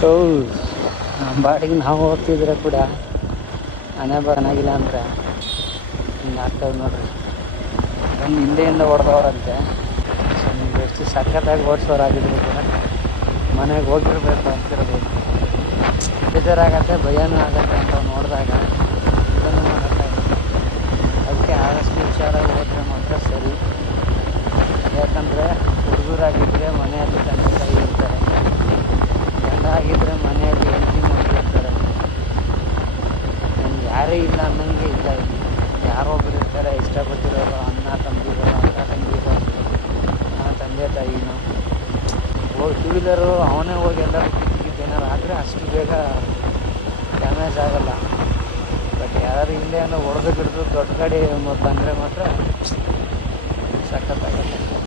So ನಮ್ಮ ಬಾಡಿಗೆ ನಾವು ಹೋಗ್ತಿದ್ರೆ ಕೂಡ ಹಣೆ ಬರನಾಗಿಲ್ಲ ಅಂದರೆ ಹಿಂಗೆ ಆಗ್ತದೆ ನೋಡ್ರಿ. ಬಂದು ಹಿಂದೆಯಿಂದ ಹೊಡೆದವ್ರಂತೆ. ಸೊ ನಿಮ್ಗೆ ಎಷ್ಟು ಸಖತ್ತಾಗಿ ಓಡಿಸೋರಾಗಿದ್ರು ಕೂಡ ಮನೆಗೆ ಹೋಗಿರ್ಬೇಕು ಅಂತಿರ್ಬೇಕು. ಬೇಜಾರಾಗತ್ತೆ, ಭಯನೂ ಆಗತ್ತೆ ಅಂತ ನೋಡಿದಾಗ ಇದನ್ನು ಮಾಡೋಕ್ಕಾಗತ್ತೆ. ಅದಕ್ಕೆ ಆದಷ್ಟು ಹುಷಾರಾಗಿ ಹೋದರೆ ಮಾತ್ರ ಸರಿ. ಯಾಕಂದರೆ ಹುಡುಗರಾಗಿದ್ದರೆ ಮನೆಯಲ್ಲಿ ತಂದೆ ತಾಯಿ ಇರ್ತಾರೆ, ಗಂಡ ಆಗಿದ್ದರೆ ಮನೆಯಲ್ಲಿ ಹೆಂಡತಿ ಮಕ್ಕಳು ಇರ್ತಾರೆ. ನಮ್ಗೆ ಯಾರೇ ಇಲ್ಲ ಅನ್ನಂಗೆ ಇಲ್ಲ. ಇಲ್ಲಿ ಯಾರೋ ಒಬ್ಬರು ಇರ್ತಾರೆ, ಇಷ್ಟಪಟ್ಟಿರೋರು, ಅಣ್ಣ ತಂದಿರೋ, ಅಕ್ಕ ತಂದಿರೋ, ತಂದೆ ತಾಯಿನೋ. ಹೋಗಿ ಟೂ ವೀಲರು ಅವನೇ ಹೋಗಿ ಎಲ್ಲರೂ ಕಿತ್ತಿದ್ದು ಏನಾರು ಆದರೆ ಅಷ್ಟು ಬೇಗ ಡ್ಯಾಮೇಜ್ ಆಗೋಲ್ಲ. ಬಟ್ ಯಾರು ಹಿಂದೆ ಏನೋ ಹೊಡೆದು ಗಿಡ್ದು ದೊಡ್ಡ ಗಾಡಿ ಬಂದರೆ ಮಾತ್ರ ಸಖತ್ತಾಗತ್ತೆ.